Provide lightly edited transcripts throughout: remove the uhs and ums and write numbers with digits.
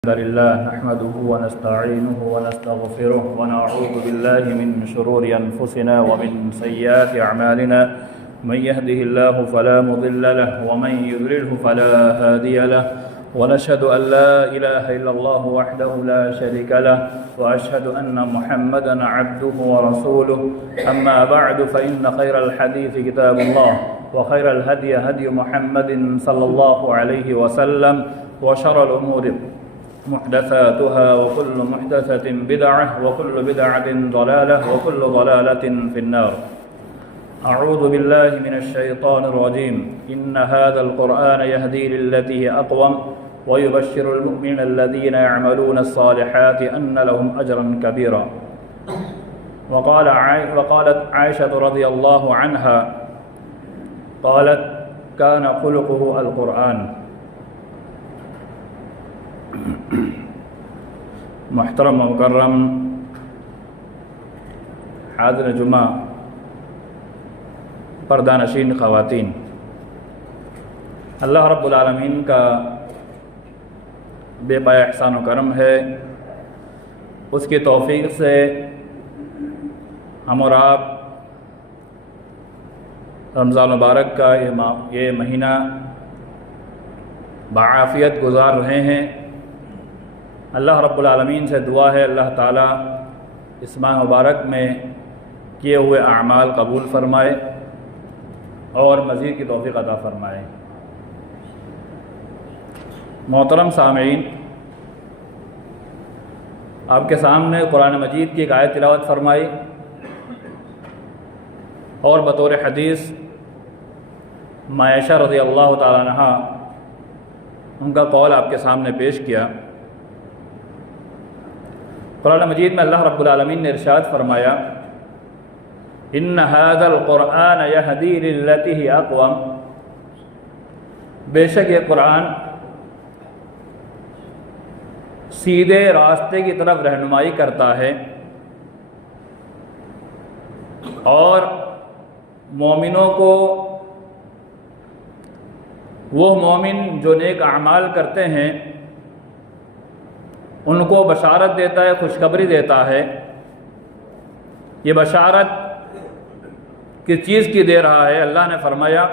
الحمد لله نحمده ونستعينه ونستغفره ونعوذ بالله من شرور أنفسنا ومن سيئات أعمالنا من يهده الله فلا مضل له ومن يضلله فلا هادي له ونشهد أن لا إله إلا الله وحده لا شريك له وأشهد أن محمدا عبده ورسوله أما بعد فإن خير الحديث كتاب الله وخير الهدي هدي محمد صلى الله عليه وسلم وشر الأمور محدثاتها وكل محدثة بدعة وكل بدعة ضلالة وكل ضلالة في النار. أعوذ بالله من الشيطان الرجيم. إن هذا القرآن يهدي للتي هي أقوم ويبشر المؤمنين الذين يعملون الصالحات أن لهم أجرا كبيرا. وقالت عائشة رضي الله عنها قالت كان خلقه القرآن. محترم و مکرم حاضر جمعہ پردہ نشین خواتین، اللہ رب العالمین کا بے پایا احسان و کرم ہے، اس کی توفیق سے ہم اور آپ رمضان مبارک کا یہ مہینہ بعافیت گزار رہے ہیں۔ اللہ رب العالمین سے دعا ہے اللہ تعالیٰ اس ماہ مبارک میں کیے ہوئے اعمال قبول فرمائے اور مزید کی توفیق عطا فرمائے۔ محترم سامعین، آپ کے سامنے قرآن مجید کی ایک آیت تلاوت فرمائی اور بطور حدیث عائشہ رضی اللہ تعالیٰ عنہا ان کا قول آپ کے سامنے پیش کیا۔ قرآن مجید میں اللہ رب العالمین نے ارشاد فرمایا، ان هذا القرآن يهدي للتي هي اقوم، بے شک یہ قرآن سیدھے راستے کی طرف رہنمائی کرتا ہے اور مومنوں کو، وہ مومن جو نیک اعمال کرتے ہیں ان کو بشارت دیتا ہے، خوشخبری دیتا ہے۔ یہ بشارت کس چیز کی دے رہا ہے؟ اللہ نے فرمایا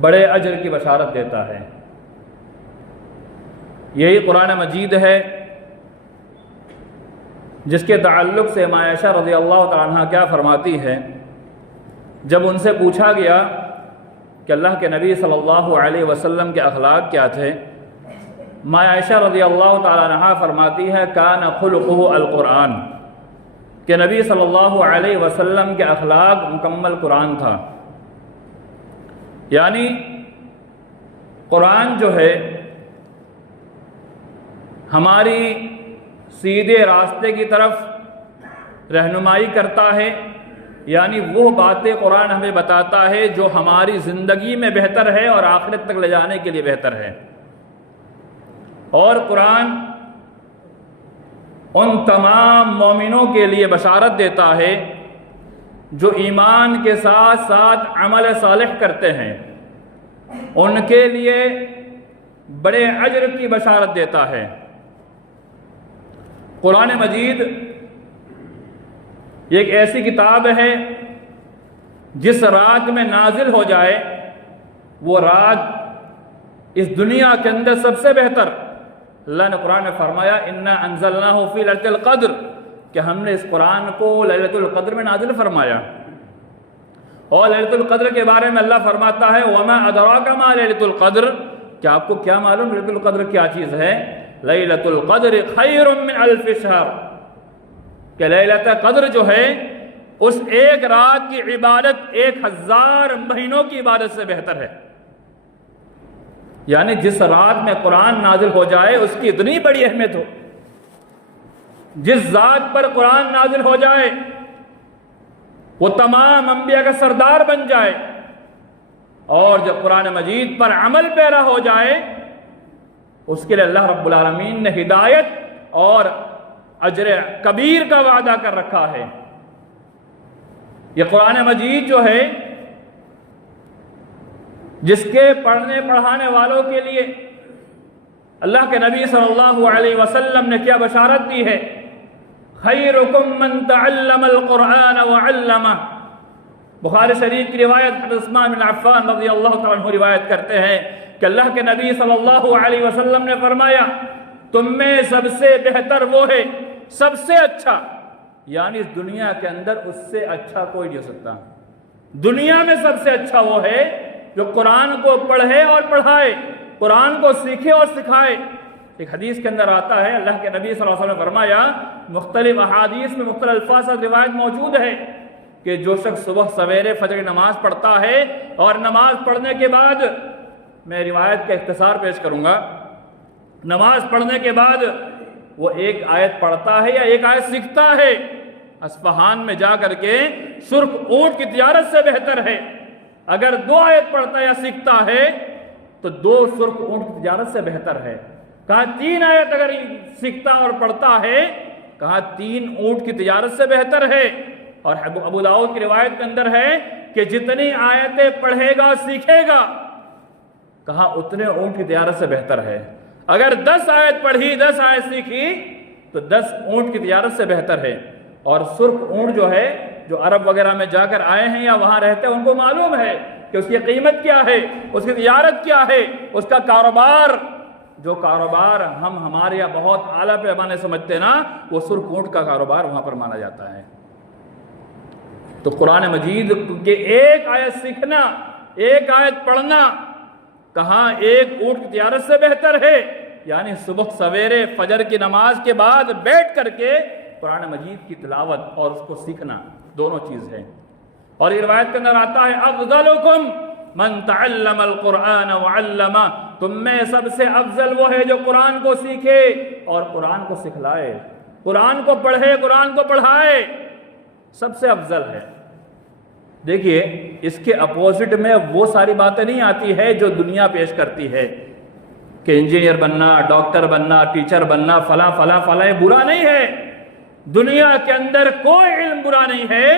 بڑے اجر کی بشارت دیتا ہے۔ یہی قرآن مجید ہے جس کے تعلق سے عائشہ رضی اللہ تعالیٰ عنہ کیا فرماتی ہے، جب ان سے پوچھا گیا کہ اللہ کے نبی صلی اللہ علیہ وسلم کے اخلاق کیا تھے، عائشہ رضی اللہ تعالیٰ عنہ فرماتی ہے کان خلقہ القرآن، کہ نبی صلی اللہ علیہ وسلم کے اخلاق مکمل قرآن تھا۔ یعنی قرآن جو ہے ہماری سیدھے راستے کی طرف رہنمائی کرتا ہے، یعنی وہ باتیں قرآن ہمیں بتاتا ہے جو ہماری زندگی میں بہتر ہے اور آخرت تک لے جانے کے لیے بہتر ہے۔ اور قرآن ان تمام مومنوں کے لیے بشارت دیتا ہے جو ایمان کے ساتھ ساتھ عمل صالح کرتے ہیں، ان کے لیے بڑے اجر کی بشارت دیتا ہے۔ قرآن مجید ایک ایسی کتاب ہے جس رات میں نازل ہو جائے وہ رات اس دنیا کے اندر سب سے بہتر۔ اللہ نے قرآن میں فرمایا انا انزلناہ فی لیلۃ القدر، کہ ہم نے اس قرآن کو لیلۃ القدر میں نازل فرمایا۔ اور لیلۃ القدر کے بارے میں اللہ فرماتا ہے وما ادراک ما لیلۃ القدر، کہ آپ کو کیا معلوم لیلۃ القدر کیا چیز ہے؟ لیلۃ القدر خیر من الف شہر، کہ لیلۃ قدر جو ہے اس ایک رات کی عبادت 1000 مہینوں کی عبادت سے بہتر ہے۔ یعنی جس رات میں قرآن نازل ہو جائے اس کی اتنی بڑی اہمیت ہو، جس ذات پر قرآن نازل ہو جائے وہ تمام انبیاء کا سردار بن جائے، اور جب قرآن مجید پر عمل پیرا ہو جائے اس کے لیے اللہ رب العالمین نے ہدایت اور اجر کبیر کا وعدہ کر رکھا ہے۔ یہ قرآن مجید جو ہے جس کے پڑھنے پڑھانے والوں کے لیے اللہ کے نبی صلی اللہ علیہ وسلم نے کیا بشارت دی ہے؟ خیرکم من تعلم القرآن وعلمہ۔ بخاری شریف کی روایت حضرت عثمان بن عفان رضی اللہ تعالیٰ عنہ روایت کرتے ہیں کہ اللہ کے نبی صلی اللہ علیہ وسلم نے فرمایا تم میں سب سے بہتر وہ ہے، سب سے اچھا، یعنی اس دنیا کے اندر اس سے اچھا کوئی نہیں ہو سکتا۔ دنیا میں سب سے اچھا وہ ہے جو قرآن کو پڑھے اور پڑھائے، قرآن کو سیکھے اور سکھائے۔ ایک حدیث کے اندر آتا ہے، اللہ کے نبی صلی اللہ علیہ وسلم نے فرمایا، مختلف احادیث میں مختلف الفاظ اور روایت موجود ہے کہ جو شخص صبح سویرے فجر کی نماز پڑھتا ہے اور نماز پڑھنے کے بعد، میں روایت کا اختصار پیش کروں گا، نماز پڑھنے کے بعد وہ ایک آیت پڑھتا ہے یا ایک آیت سیکھتا ہے، اصفہان میں جا کر کے سرخ اونٹ کی تجارت سے بہتر ہے۔ اگر 2 آیت پڑھتا یا سیکھتا ہے تو 2 سرخ اونٹ کی تجارت سے بہتر ہے۔ کہا 3 آیت اگر سیکھتا اور پڑھتا ہے، کہا 3 اونٹ کی تجارت سے بہتر ہے۔ اور ابو داؤد کی روایت کے اندر ہے کہ جتنی آیتیں پڑھے گا اور سیکھے گا، کہا اتنے اونٹ کی تجارت سے بہتر ہے۔ اگر 10 آیت پڑھی 10 آیت سیکھی تو 10 اونٹ کی تجارت سے بہتر ہے۔ اور سرخ اونٹ جو ہے، جو عرب وغیرہ میں جا کر آئے ہیں یا وہاں رہتے ہیں، ان کو معلوم ہے کہ اس کی قیمت کیا ہے، اس کی تجارت کیا ہے، اس کا کاروبار، جو کاروبار ہم ہمارے یہاں بہت اعلیٰ پیمانے سمجھتے نا، وہ سرخ اونٹ کا کاروبار وہاں پر مانا جاتا ہے۔ تو قرآن مجید کے ایک آیت سیکھنا، ایک آیت پڑھنا، کہاں ایک اونٹ کی تجارت سے بہتر ہے، یعنی صبح سویرے فجر کی نماز کے بعد بیٹھ کر کے قرآن مجید کی تلاوت اور اس کو سیکھنا، دونوں چیز ہے۔ اور یہ روایت کے اندر آتا ہے افضلکم من تعلم القرآن وعلمہ، تم میں سب سے افضل وہ ہے جو قرآن کو سیکھے اور قرآن کو سکھلائے، قرآن کو پڑھے، قرآن کو پڑھائے، سب سے افضل ہے۔ دیکھیے اس کے اپوزٹ میں وہ ساری باتیں نہیں آتی ہے جو دنیا پیش کرتی ہے کہ انجینئر بننا، ڈاکٹر بننا، ٹیچر بننا، فلاں فلاں فلاں، یہ برا نہیں ہے، دنیا کے اندر کوئی علم برا نہیں ہے،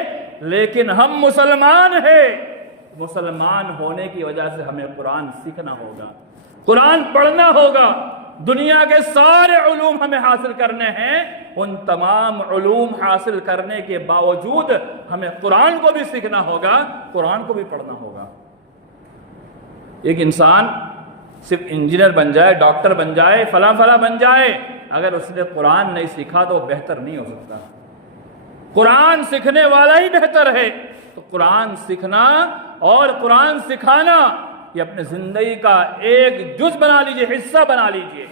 لیکن ہم مسلمان ہیں، مسلمان ہونے کی وجہ سے ہمیں قرآن سیکھنا ہوگا، قرآن پڑھنا ہوگا۔ دنیا کے سارے علوم ہمیں حاصل کرنے ہیں، ان تمام علوم حاصل کرنے کے باوجود ہمیں قرآن کو بھی سیکھنا ہوگا، قرآن کو بھی پڑھنا ہوگا۔ ایک انسان صرف انجینئر بن جائے، ڈاکٹر بن جائے، فلاں فلاں بن جائے، اگر اس نے قرآن نہیں سیکھا تو وہ بہتر نہیں ہو سکتا۔ قرآن سیکھنے والا ہی بہتر ہے۔ تو قرآن سیکھنا اور قرآن سکھانا یہ اپنے زندگی کا ایک جز بنا لیجئے، حصہ بنا لیجئے۔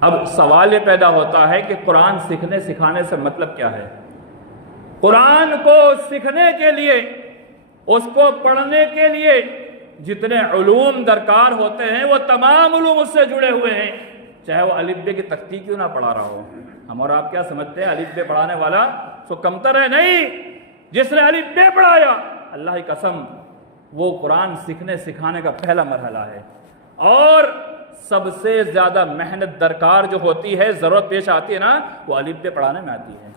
اب سوال یہ پیدا ہوتا ہے کہ قرآن سیکھنے سکھانے سے مطلب کیا ہے؟ قرآن کو سیکھنے کے لیے، اس کو پڑھنے کے لیے جتنے علوم درکار ہوتے ہیں وہ تمام علوم اس سے جڑے ہوئے ہیں، چاہے وہ الف بے کی تختی کیوں نہ پڑھا رہا ہو۔ ہم اور آپ کیا سمجھتے ہیں الف بے پڑھانے والا سو کمتر ہے؟ نہیں، جس نے الف بے پڑھایا، اللہ کی قسم وہ قرآن سیکھنے سکھانے کا پہلا مرحلہ ہے۔ اور سب سے زیادہ محنت درکار جو ہوتی ہے، ضرورت پیش آتی ہے نا، وہ الف بے پڑھانے میں آتی ہے۔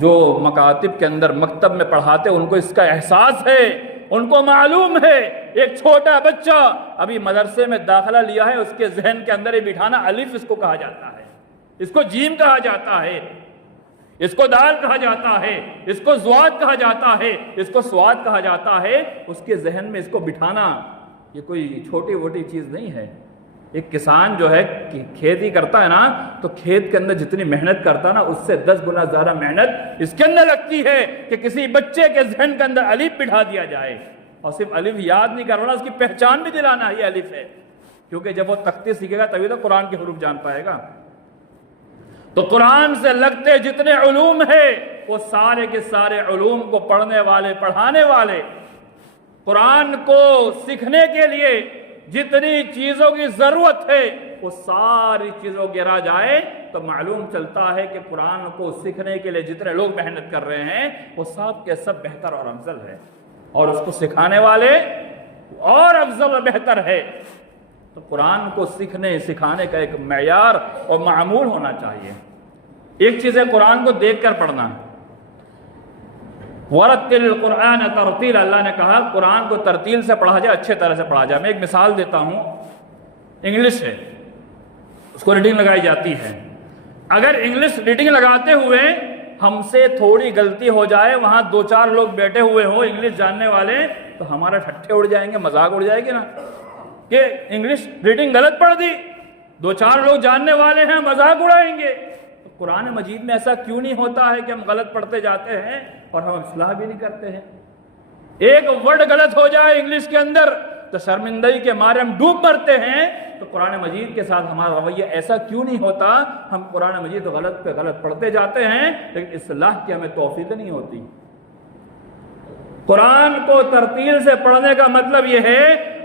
جو مکاتب کے اندر مکتب میں پڑھاتے ان کو اس کا احساس ہے، ان کو معلوم ہے۔ ایک چھوٹا بچہ ابھی مدرسے میں داخلہ لیا ہے، اس کے ذہن کے اندر یہ بٹھانا، الف اس کو کہا جاتا ہے، اس کو جیم کہا جاتا ہے، اس کو دال کہا جاتا ہے، اس کو زواد کہا جاتا ہے، اس کو سواد کہا جاتا ہے۔ اس کے ذہن میں اس کو بٹھانا یہ کوئی چھوٹی ووٹی چیز نہیں ہے۔ ایک کسان جو ہے کھیتی کرتا ہے نا، تو کھیت کے اندر جتنی محنت کرتا ہے نا، اس سے 10 گنا زیادہ محنت اس کے اندر لگتی ہے کہ کسی بچے کے ذہن کے اندر الف بٹھا دیا جائے۔ اور صرف الف یاد نہیں کرنا، اس کی پہچان بھی دلانا یہ الف ہے، کیونکہ جب وہ تختی سیکھے گا تبھی تو قرآن کے حروف جان پائے گا۔ تو قرآن سے لگتے جتنے علوم ہیں وہ سارے کے سارے علوم کو پڑھنے والے، پڑھانے والے، قرآن کو سیکھنے کے لیے جتنی چیزوں کی ضرورت ہے وہ ساری چیزوں گرا جائے تو معلوم چلتا ہے کہ قرآن کو سیکھنے کے لیے جتنے لوگ محنت کر رہے ہیں وہ سب کے سب بہتر اور افضل ہے، اور اس کو سکھانے والے اور افضل اور بہتر ہے۔ تو قرآن کو سیکھنے سکھانے کا ایک معیار اور معمول ہونا چاہیے۔ ایک چیز ہے قرآن کو دیکھ کر پڑھنا، ورتل القرآن ترتیلا، اللہ نے کہا قرآن کو ترتیل سے پڑھا جائے، اچھے طرح سے پڑھا جائے۔ میں ایک مثال دیتا ہوں، انگلش ہے، اس کو ریڈنگ لگائی جاتی ہے۔ اگر انگلش ریڈنگ لگاتے ہوئے ہم سے تھوڑی غلطی ہو جائے، وہاں 2-4 لوگ بیٹھے ہوئے ہوں انگلش جاننے والے، تو ہمارا ٹھٹھے اڑ جائیں گے، مذاق اڑ جائے گی نا کہ انگلش ریڈنگ غلط پڑھ دی، 2-4 لوگ جاننے والے ہیں، مذاق اڑائیں گے۔ قرآن مجید میں ایسا کیوں نہیں ہوتا ہے کہ ہم غلط پڑھتے جاتے ہیں اور ہم اصلاح بھی نہیں کرتے ہیں؟ ایک ورڈ غلط ہو جائے انگلش کے اندر تو شرمندگی کے مارے ہم ڈوب مرتے ہیں۔ تو قرآن مجید کے ساتھ ہمارا رویہ ایسا کیوں نہیں ہوتا؟ ہم قرآن مجید غلط پہ غلط پڑھتے جاتے ہیں لیکن اصلاح کی ہمیں توفیق نہیں ہوتی۔ قرآن کو ترتیل سے پڑھنے کا مطلب یہ ہے،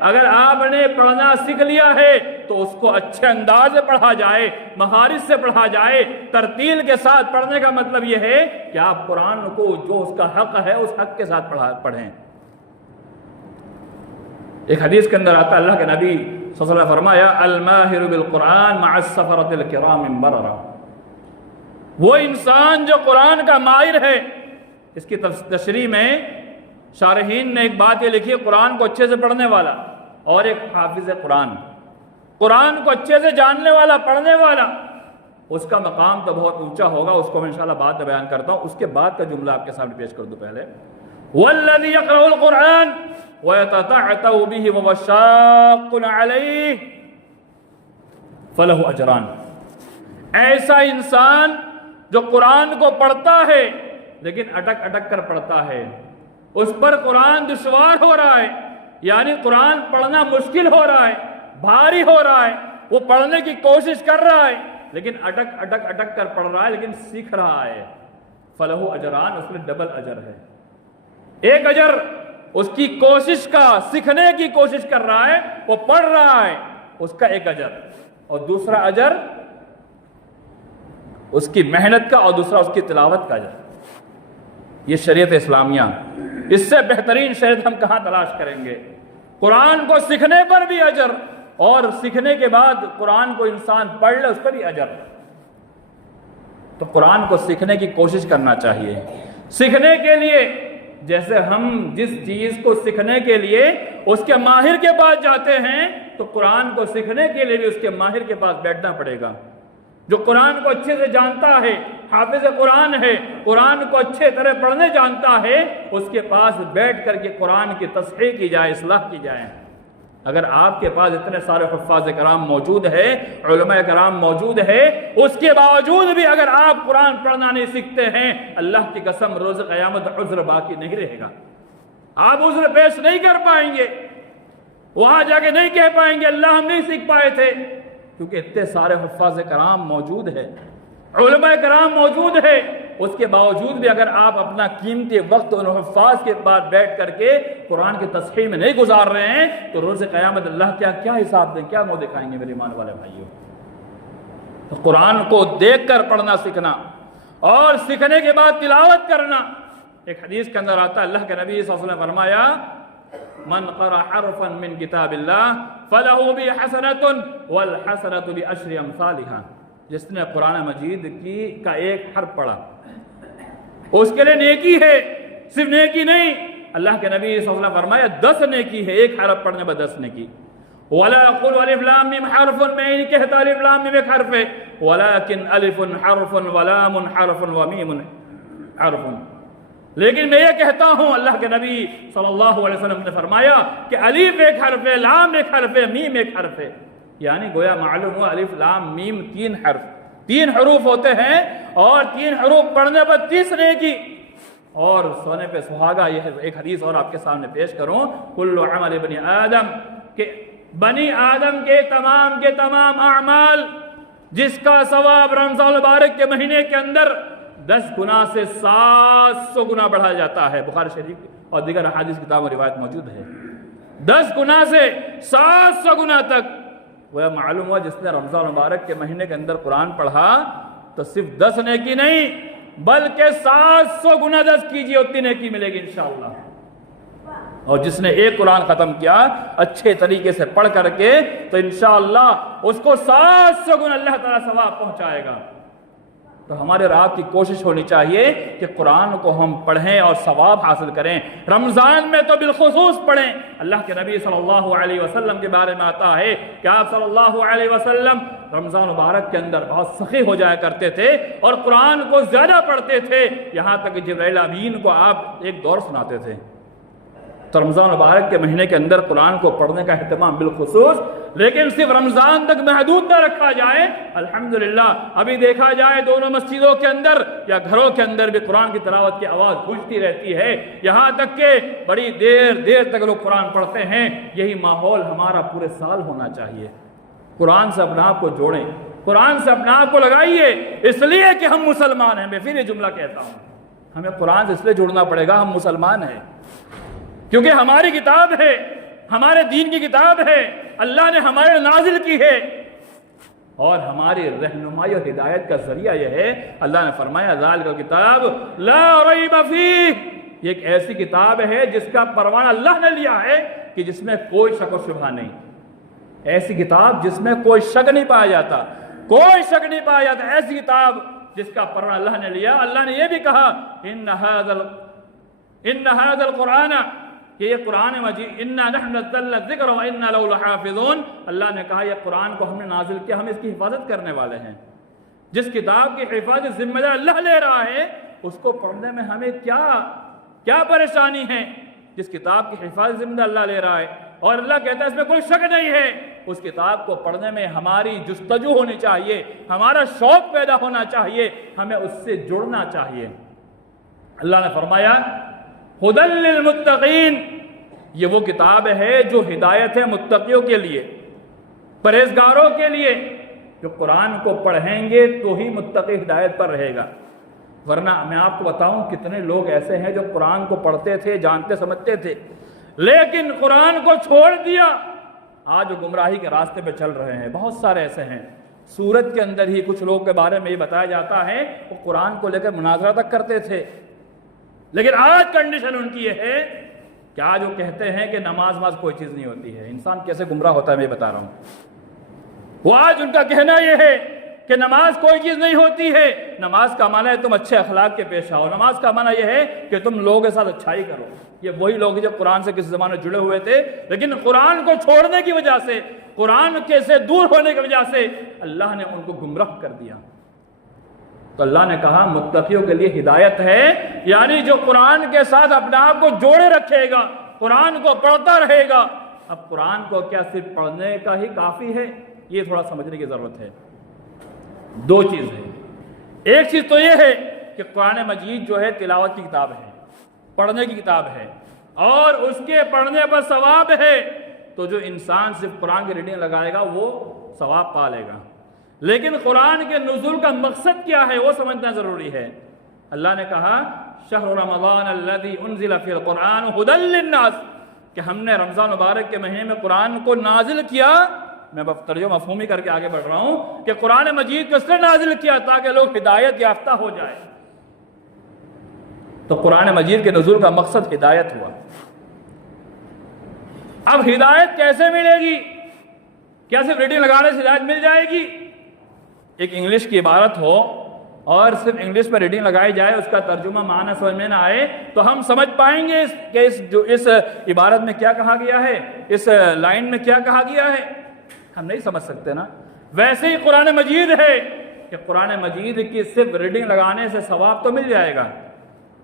اگر آپ نے پڑھنا سیکھ لیا ہے تو اس کو اچھے انداز سے پڑھا جائے، مخارج سے پڑھا جائے۔ ترتیل کے ساتھ پڑھنے کا مطلب یہ ہے کہ آپ قرآن کو جو اس کا حق ہے اس حق کے ساتھ پڑھیں۔ ایک حدیث کے اندر آتا ہے، اللہ کے نبی صلی اللہ علیہ وسلم نے فرمایا الماہر بالقرآن مع السفرۃ الکرام بررا، وہ انسان جو قرآن کا ماہر ہے۔ اس کی تشریح میں شارحین نے ایک بات یہ لکھی، قرآن کو اچھے سے پڑھنے والا اور ایک حافظ قرآن، قرآن کو اچھے سے جاننے والا، پڑھنے والا، اس کا مقام تو بہت اونچا ہوگا، اس کو میں انشاءاللہ بعد میں بیان کرتا ہوں۔ اس کے بعد کا جملہ آپ کے سامنے پیش کر دوں پہلے، والذی یقرأ القرآن وَيَتَتَعْتَوْ بِهِ وَهُوَ شَاقٌ عَلَيْهِ فَلَهُ أَجْرَانِ، ایسا انسان جو قرآن کو پڑھتا ہے لیکن اٹک اٹک کر پڑھتا ہے، اس پر قرآن دشوار ہو رہا ہے، یعنی قرآن پڑھنا مشکل ہو رہا ہے، بھاری ہو رہا ہے، وہ پڑھنے کی کوشش کر رہا ہے لیکن اٹک اٹک اٹک کر پڑھ رہا ہے لیکن سیکھ رہا ہے، فَلَهُ أَجْرَانِ، اس میں ڈبل اجر ہے۔ ایک اجر اس کی کوشش کا، سیکھنے کی کوشش کر رہا ہے، وہ پڑھ رہا ہے، اس کا ایک اجر، اور دوسرا اجر اس کی محنت کا، اور دوسرا اس کی تلاوت کا اجر۔ یہ شریعت اسلامیہ، اس سے بہترین شریعت ہم کہاں تلاش کریں گے؟ قرآن کو سیکھنے پر بھی اجر، اور سیکھنے کے بعد قرآن کو انسان پڑھ لے اس پر بھی اجر۔ تو قرآن کو سیکھنے کی کوشش کرنا چاہیے۔ سیکھنے کے لیے جیسے ہم جس چیز کو سیکھنے کے لیے اس کے ماہر کے پاس جاتے ہیں، تو قرآن کو سیکھنے کے لیے بھی اس کے ماہر کے پاس بیٹھنا پڑے گا، جو قرآن کو اچھے سے جانتا ہے، حافظ قرآن ہے، قرآن کو اچھے طرح پڑھنے جانتا ہے، اس کے پاس بیٹھ کر کے قرآن کی تصحیح کی جائے، اصلاح کی جائے۔ اگر آپ کے پاس اتنے سارے حفاظ کرام موجود ہیں، علماء کرام موجود ہیں، اس کے باوجود بھی اگر آپ قرآن پڑھنا نہیں سیکھتے ہیں، اللہ کی قسم روز قیامت عذر باقی نہیں رہے گا۔ آپ عذر پیش نہیں کر پائیں گے، وہاں جا کے نہیں کہہ پائیں گے اللہ ہم نہیں سیکھ پائے تھے، کیونکہ اتنے سارے حفاظ کرام موجود ہیں، علماء کرام موجود ہیں، اس کے باوجود بھی اگر آپ اپنا قیمتی وقت ان حفاظ کے بعد بیٹھ کر کے قرآن کی تصحیح میں نہیں گزار رہے ہیں، تو روز قیامت اللہ کیا حساب دیں، کیا منہ دکھائیں گے میرے ایمان والے بھائیوں؟ تو قرآن کو دیکھ کر پڑھنا سیکھنا، اور سیکھنے کے بعد تلاوت کرنا۔ ایک حدیث کے اندر آتا ہے، اللہ کے نبی صلی اللہ علیہ وسلم نے فرمایا من قرأ حرفا من کتاب اللہ فلہ بحسنۃ والحسنۃ بعشر امثالها، جس نے قرآن مجید کا ایک حرف پڑھا اس کے لیے نیکی ہے، صرف نیکی نہیں، اللہ کے نبی صلی اللہ علیہ وسلم نے فرمایا 10 نیکی ہے، ایک حرف پڑھنے میں 10 نیکی۔ ولا اقول الف لام میم حرف، میں نہیں کہتا الف لام میم ایک حرف ہے، ولکن الف حرف ولام حرف ومیم حرف، لیکن میں یہ کہتا ہوں، اللہ کے نبی صلی اللہ علیہ وسلم نے فرمایا کہ الف ایک حرف ہے، لام ایک حرف ہے، میم ایک حرف ہے، یعنی گویا معلوم ہوا الف لام میم 3 حرف، 3 حروف ہوتے ہیں، اور 3 حروف پڑھنے پر 30 نیکی، اور سونے پہ سہاگا۔ یہ ایک حدیث اور آپ کے سامنے پیش کروں، کل عمل بنی آدم، کہ بنی آدم کے تمام اعمال جس کا ثواب رمضان المبارک کے مہینے کے اندر 10 گنا سے 700 گنا بڑھا جاتا ہے، بخاری شریف اور دیگر احادیث کتاب و روایت موجود ہے، 10 گنا سے 700 گنا تک۔ وہ معلوم ہوا جس نے رمضان المبارک کے مہینے کے اندر قرآن پڑھا تو صرف 10 نیکی نہیں بلکہ 700 گنا 10 کیجئے، اتنی نیکی ملے گی انشاءاللہ۔ اور جس نے ایک قرآن ختم کیا اچھے طریقے سے پڑھ کر کے تو انشاءاللہ اس کو 700 گنا اللہ تعالیٰ ثواب پہنچائے گا۔ تو ہمارے رات کی کوشش ہونی چاہیے کہ قرآن کو ہم پڑھیں اور ثواب حاصل کریں۔ رمضان میں تو بالخصوص پڑھیں۔ اللہ کے نبی صلی اللہ علیہ وسلم کے بارے میں آتا ہے کہ آپ صلی اللہ علیہ وسلم رمضان مبارک کے اندر بہت سخی ہو جایا کرتے تھے اور قرآن کو زیادہ پڑھتے تھے، یہاں تک کہ جبرائیل امین کو آپ ایک دور سناتے تھے۔ تو رمضان مبارک کے مہینے کے اندر قرآن کو پڑھنے کا اہتمام بالخصوص، لیکن صرف رمضان تک محدود نہ رکھا جائے۔ الحمدللہ ابھی دیکھا جائے دونوں مسجدوں کے اندر یا گھروں کے اندر بھی قرآن کی تلاوت کی آواز گونجتی رہتی ہے، یہاں تک کہ بڑی دیر تک لوگ قرآن پڑھتے ہیں۔ یہی ماحول ہمارا پورے سال ہونا چاہیے۔ قرآن سے اپنے آپ کو جوڑیں، قرآن سے اپنے آپ کو لگائیے، اس لیے کہ ہم مسلمان ہیں۔ میں پھر یہ جملہ کہتا ہوں، ہمیں قرآن سے اس لیے جڑنا پڑے گا، ہم مسلمان ہیں، کیونکہ ہماری کتاب ہے، ہمارے دین کی کتاب ہے، اللہ نے ہمارے نازل کی ہے، اور ہماری رہنمائی اور ہدایت کا ذریعہ یہ ہے۔ اللہ نے فرمایا ذالک الکتاب لا ریب فیہ، یہ ایک ایسی کتاب ہے جس کا پروانہ اللہ نے لیا ہے کہ جس میں کوئی شک و شبہ نہیں۔ ایسی کتاب جس میں کوئی شک نہیں پایا جاتا، کوئی شک نہیں پایا جاتا، ایسی کتاب جس کا پروانہ اللہ نے لیا۔ اللہ نے یہ بھی کہا ان ھذا القرآن، کہ یہ قرآن مجید، انا نحن نزلنا الذکر وانا لہ لحافظون، اللہ نے کہا یہ قرآن کو ہم نے نازل کیا، ہم اس کی حفاظت کرنے والے ہیں۔ جس کتاب کی حفاظت ذمہ دار اللہ لے رہا ہے، اس کو پڑھنے میں ہمیں کیا پریشانی ہے؟ جس کتاب کی حفاظت ذمہ دار اللہ لے رہا ہے اور اللہ کہتا ہے اس میں کوئی شک نہیں ہے، اس کتاب کو پڑھنے میں ہماری جستجو ہونی چاہیے، ہمارا شوق پیدا ہونا چاہیے، ہمیں اس سے جڑنا چاہیے۔ اللہ نے فرمایا ھدی للمتقین، یہ وہ کتاب ہے جو ہدایت ہے متقیوں کے لیے، پرہیزگاروں کے لیے۔ جو قرآن کو پڑھیں گے تو ہی متقی ہدایت پر رہے گا، ورنہ میں آپ کو بتاؤں کتنے لوگ ایسے ہیں جو قرآن کو پڑھتے تھے، جانتے سمجھتے تھے، لیکن قرآن کو چھوڑ دیا، آج وہ گمراہی کے راستے پہ چل رہے ہیں۔ بہت سارے ایسے ہیں۔ سورت کے اندر ہی کچھ لوگ کے بارے میں یہ بتایا جاتا ہے وہ قرآن کو لے کر مناظرہ تک کرتے تھے، لیکن آج کنڈیشن ان کی یہ ہے کہ آج وہ کہتے ہیں کہ نماز کوئی چیز نہیں ہوتی ہے۔ انسان کیسے گمراہ ہوتا ہے میں بتا رہا ہوں۔ وہ آج ان کا کہنا یہ ہے کہ نماز کوئی چیز نہیں ہوتی ہے، نماز کا معنی ہے تم اچھے اخلاق کے پیش آؤ، نماز کا معنی یہ ہے کہ تم لوگوں کے ساتھ اچھائی کرو۔ یہ وہی لوگ جو قرآن سے کسی زمانے میں جڑے ہوئے تھے، لیکن قرآن کو چھوڑنے کی وجہ سے، قرآن کے سے دور ہونے کی وجہ سے اللہ نے ان کو گمراہ کر دیا۔ تو اللہ نے کہا متقیوں کے لیے ہدایت ہے، یعنی جو قرآن کے ساتھ اپنے آپ کو جوڑے رکھے گا، قرآن کو پڑھتا رہے گا۔ اب قرآن کو کیا صرف پڑھنے کا ہی کافی ہے؟ یہ تھوڑا سمجھنے کی ضرورت ہے۔ دو چیز ہے، ایک چیز تو یہ ہے کہ قرآن مجید جو ہے تلاوت کی کتاب ہے، پڑھنے کی کتاب ہے، اور اس کے پڑھنے پر ثواب ہے، تو جو انسان صرف قرآن کی ریڈنگ لگائے گا وہ ثواب پا لے گا۔ لیکن قرآن کے نزول کا مقصد کیا ہے وہ سمجھنا ضروری ہے۔ اللہ نے کہا شہر رمضان الذی انزل فی القرآن ھدی للناس، کہ ہم نے رمضان مبارک کے مہینے میں قرآن کو نازل کیا۔ میں ترجمہ مفہومی کر کے آگے بڑھ رہا ہوں کہ قرآن مجید کو اس نے نازل کیا تاکہ لوگ ہدایت یافتہ ہو جائے۔ تو قرآن مجید کے نزول کا مقصد ہدایت ہوا۔ اب ہدایت کیسے ملے گی؟ کیا صرف ریڈنگ لگانے سے ہدایت مل جائے گی؟ ایک انگلش کی عبارت ہو اور صرف انگلش میں ریڈنگ لگائی جائے، اس کا ترجمہ معنی سمجھ میں نہ آئے تو ہم سمجھ پائیں گے کہ اس عبارت میں کیا کہا گیا ہے، اس لائن میں کیا کہا گیا ہے؟ ہم نہیں سمجھ سکتے نا۔ ویسے ہی قرآن مجید ہے کہ قرآن مجید کی صرف ریڈنگ لگانے سے ثواب تو مل جائے گا،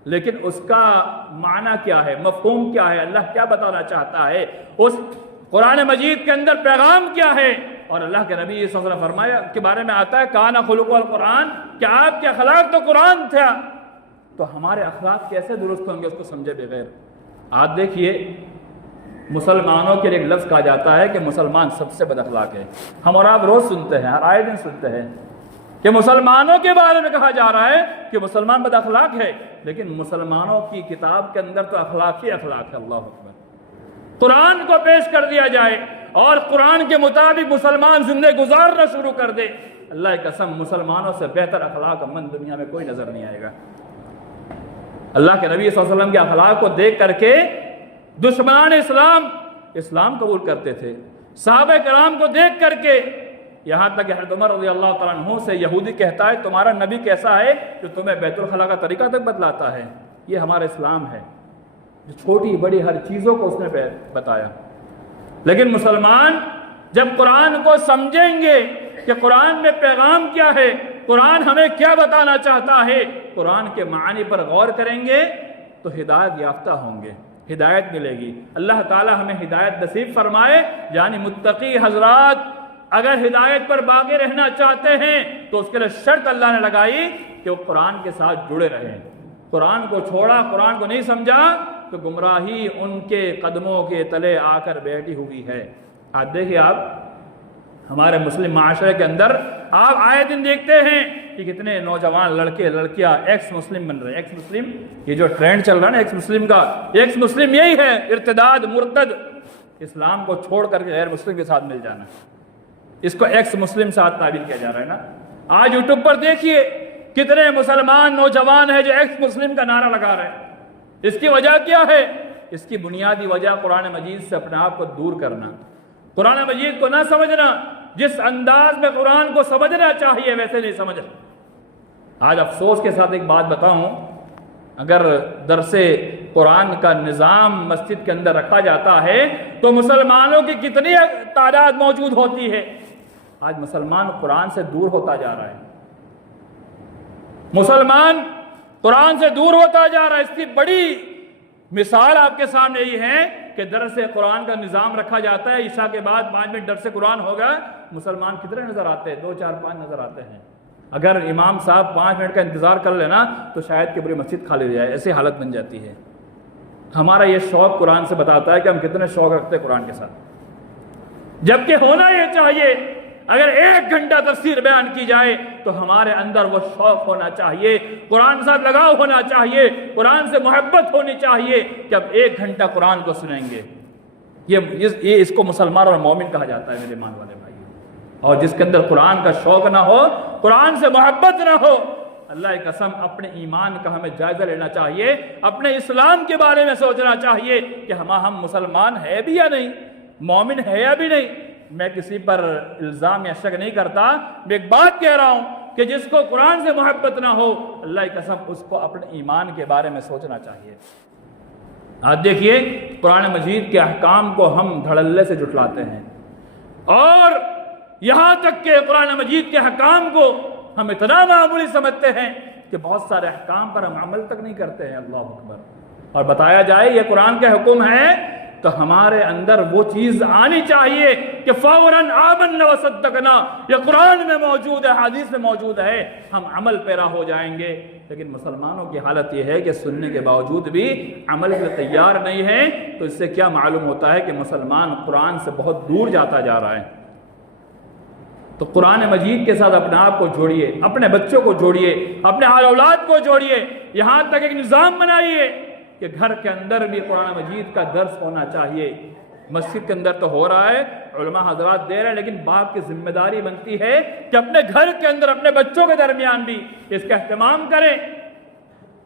لیکن اس کا معنی کیا ہے، مفہوم کیا ہے، اللہ کیا بتانا چاہتا ہے، اس قرآن مجید کے اندر پیغام کیا ہے؟ اور اللہ کے نبی صلی اللہ علیہ وسلم فرمایا کے بارے میں آتا ہے کانا خلق القرآن، کہ آپ کے اخلاق تو قرآن تھا، تو ہمارے اخلاق کیسے درست ہوں گے اس کو سمجھے بغیر؟ آج دیکھیے مسلمانوں کے لیے ایک لفظ کہا جاتا ہے کہ مسلمان سب سے بد اخلاق ہے۔ ہم اور آپ روز سنتے ہیں، ہر آئے دن سنتے ہیں کہ مسلمانوں کے بارے میں کہا جا رہا ہے کہ مسلمان بد اخلاق ہے، لیکن مسلمانوں کی کتاب کے اندر تو اخلاق ہی اخلاق ہے۔ اللہ اکبر۔ قرآن کو پیش کر دیا جائے اور قرآن کے مطابق مسلمان زندگی گزارنا شروع کر دے، اللہ کی قسم مسلمانوں سے بہتر اخلاق من دنیا میں کوئی نظر نہیں آئے گا۔ اللہ کے نبی صلی اللہ علیہ وسلم کے اخلاق کو دیکھ کر کے دشمنان اسلام قبول کرتے تھے، صحابہ کرام کو دیکھ کر کے یہاں تک کہ حضرت عمر رضی اللہ تعالیٰ عنہ سے یہودی کہتا ہے تمہارا نبی کیسا ہے جو تمہیں بیت الخلاء کا طریقہ تک بتلاتا ہے؟ یہ ہمارا اسلام ہے جو چھوٹی بڑی ہر چیزوں کو اس نے بتایا۔ لیکن مسلمان جب قرآن کو سمجھیں گے کہ قرآن میں پیغام کیا ہے، قرآن ہمیں کیا بتانا چاہتا ہے، قرآن کے معنی پر غور کریں گے تو ہدایت یافتہ ہوں گے، ہدایت ملے گی۔ اللہ تعالی ہمیں ہدایت نصیب فرمائے۔ یعنی متقی حضرات اگر ہدایت پر باقی رہنا چاہتے ہیں تو اس کے لیے شرط اللہ نے لگائی کہ وہ قرآن کے ساتھ جڑے رہیں۔ قرآن کو چھوڑا، قرآن کو نہیں سمجھا تو گمراہی ان کے قدموں کے تلے آ کر بیٹھی ہوئی ہے۔ آج دیکھیے آپ ہمارے مسلم معاشرے کے اندر آپ آئے دن دیکھتے ہیں کہ کتنے نوجوان لڑکے لڑکیاں ایکس مسلم بن رہے ہیں۔ ایکس مسلم، یہ جو ٹرینڈ چل رہا ہے نا ایکس مسلم کا، ایکس مسلم یہی ہے ارتداد، مرتد، اسلام کو چھوڑ کر کے غیر مسلم کے ساتھ مل جانا، اس کو ایکس مسلم ساتھ تعبیر کیا جا رہا ہے نا۔ آج یوٹیوب پر دیکھیے کتنے مسلمان نوجوان ہیں جو ایکس مسلم کا نعرہ لگا رہے ہیں۔ اس کی وجہ کیا ہے؟ اس کی بنیادی وجہ قرآن مجید سے اپنے آپ کو دور کرنا، قرآن مجید کو نہ سمجھنا، جس انداز میں قرآن کو سمجھنا چاہیے ویسے نہیں سمجھنا۔ آج افسوس کے ساتھ ایک بات بتاؤں، اگر درس قرآن کا نظام مسجد کے اندر رکھا جاتا ہے تو مسلمانوں کی کتنی تعداد موجود ہوتی ہے۔ آج مسلمان قرآن سے دور ہوتا جا رہا ہے، مسلمان قرآن سے دور ہوتا جا رہا ہے۔ اس کی بڑی مثال آپ کے سامنے یہ ہے کہ درس قرآن کا نظام رکھا جاتا ہے، عشاء کے بعد 5 منٹ درس قرآن ہوگا، مسلمان کتنے نظر آتے ہیں؟ 2 4 5 نظر آتے ہیں۔ اگر امام صاحب 5 منٹ کا انتظار کر لینا تو شاید کہ پوری مسجد خالی ہو جائے، ایسی حالت بن جاتی ہے۔ ہمارا یہ شوق قرآن سے بتاتا ہے کہ ہم کتنے شوق رکھتے ہیں قرآن کے ساتھ، جبکہ ہونا یہ چاہیے اگر 1 گھنٹہ تفسیر بیان کی جائے تو ہمارے اندر وہ شوق ہونا چاہیے، قرآن کے ساتھ لگاؤ ہونا چاہیے، قرآن سے محبت ہونی چاہیے کہ اب 1 گھنٹہ قرآن کو سنیں گے۔ یہ اس کو مسلمان اور مومن کہا جاتا ہے میرے ایمان والے بھائی۔ اور جس کے اندر قرآن کا شوق نہ ہو، قرآن سے محبت نہ ہو، اللہ کی قسم اپنے ایمان کا ہمیں جائزہ لینا چاہیے، اپنے اسلام کے بارے میں سوچنا چاہیے کہ ہم مسلمان ہے بھی یا نہیں، مومن ہے یا بھی نہیں۔ میں کسی پر الزام یا شک نہیں کرتا، میں ایک بات کہہ رہا ہوں کہ جس کو قرآن سے محبت نہ ہو، اللہ کی قسم اس کو اپنے ایمان کے بارے میں سوچنا چاہیے۔ آج دیکھیے قرآن مجید کے احکام کو ہم دھڑلے سے جھٹلاتے ہیں، اور یہاں تک کہ قرآن مجید کے احکام کو ہم اتنا معمولی سمجھتے ہیں کہ بہت سارے احکام پر ہم عمل تک نہیں کرتے ہیں۔ اللہ اکبر۔ اور بتایا جائے یہ قرآن کے حکم ہے تو ہمارے اندر وہ چیز آنی چاہیے کہ فوراً آمنا وصدقنا، یہ قرآن میں موجود ہے، حدیث میں موجود ہے، ہم عمل پیرا ہو جائیں گے۔ لیکن مسلمانوں کی حالت یہ ہے کہ سننے کے باوجود بھی عمل کے تیار نہیں ہے، تو اس سے کیا معلوم ہوتا ہے کہ مسلمان قرآن سے بہت دور جاتا جا رہا ہے۔ تو قرآن مجید کے ساتھ اپنے آپ کو جوڑیے، اپنے بچوں کو جوڑیے، اپنے آل اولاد کو جوڑیے، یہاں تک ایک نظام بنائیے کہ گھر کے اندر بھی قرآن مجید کا درس ہونا چاہیے۔ مسجد کے اندر تو ہو رہا ہے، علماء حضرات دے رہے ہیں، لیکن باپ کی ذمہ داری بنتی ہے کہ اپنے گھر کے اندر اپنے بچوں کے درمیان بھی اس کا اہتمام کریں،